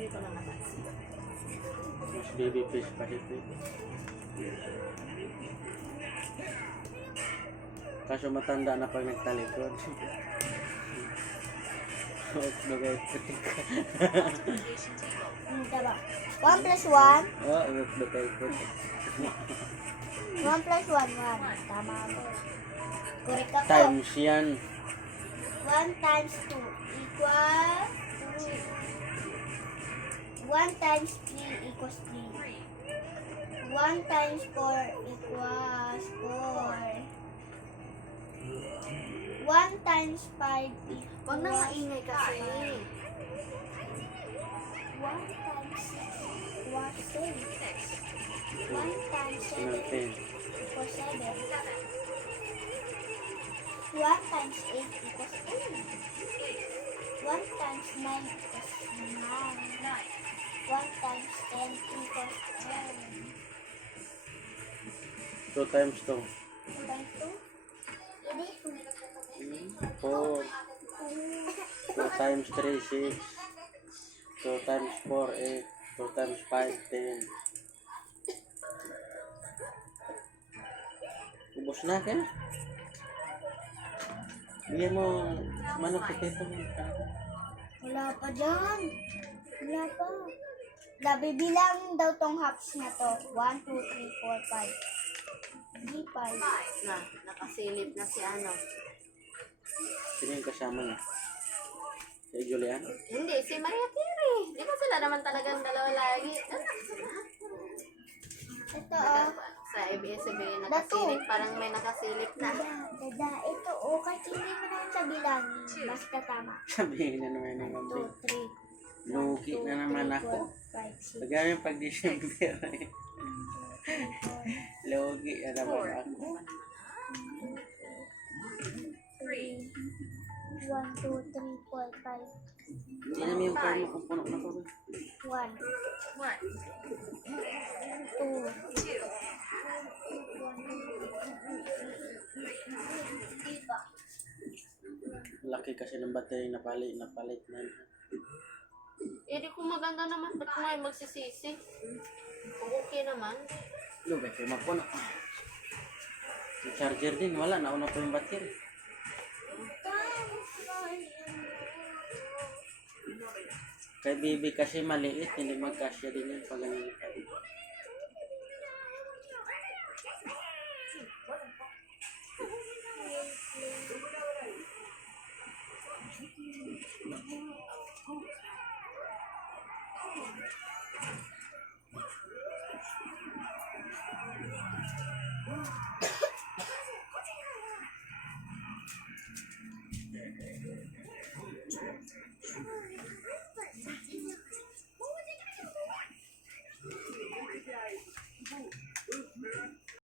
Hindi ko na napansin. Mas baby fish pa ito. Kaso matanda na pag nagtalikod. Magbagay puti ka. Diba? 1 plus 1. Oo, magbagay puti. 1 plus 1, 1. Tama ako. Correct ako. Times yan. 1 times 2 equal 1 times 3 equals 3. 1 times 4 equals 4. 1 times 5 equals... Huwag na maingay kasi. 1 times 6 equals 10. 1 times 7 equals 7. 1 times 8 equals 8. 1 times 9 equals 9. 1 times 10 equals 10. 2 times 2. 2 times 2? Hindi. 4. 2 times 3, 6. 2 times 4, 8. 2 times 5, 10. Ubus na ka? Bigyan mo manok sa tito mo. Wala pa dyan. Wala pa. Nabibilang daw tong hops na to. 1, 2, 3, 4, 5. Hindi 5. Na, nakasilip na si ano. Sino yung kasama niya? Si Julian? Hindi, si Maria Piri. Di ba sila naman talagang dalawa lagi? Ito oh. Sa ABS-CBN nakasilip. Parang may nakasilip na. Dada. Ito oh. Kahit hindi mo naman sa bilang. Basta tama. Sabihin na naman ng 2, mabay. 3. Lugi na naman ako. 5, 6. Pagkami pag December. Lugi na naman ako. 1, 2, 3, 4, 5. Hindi naman yung car mo kung puno na ko. 1, 2. Laki kasi ng battery napalit na. Eh, di ko maganda naman. Ba't ko ngayon magsisisi? Okay naman. Lugi kayo mapuno. Yung charger din, wala. Nauna po yung battery. Kay baby kasi maliit, hindi magkasya din yung pag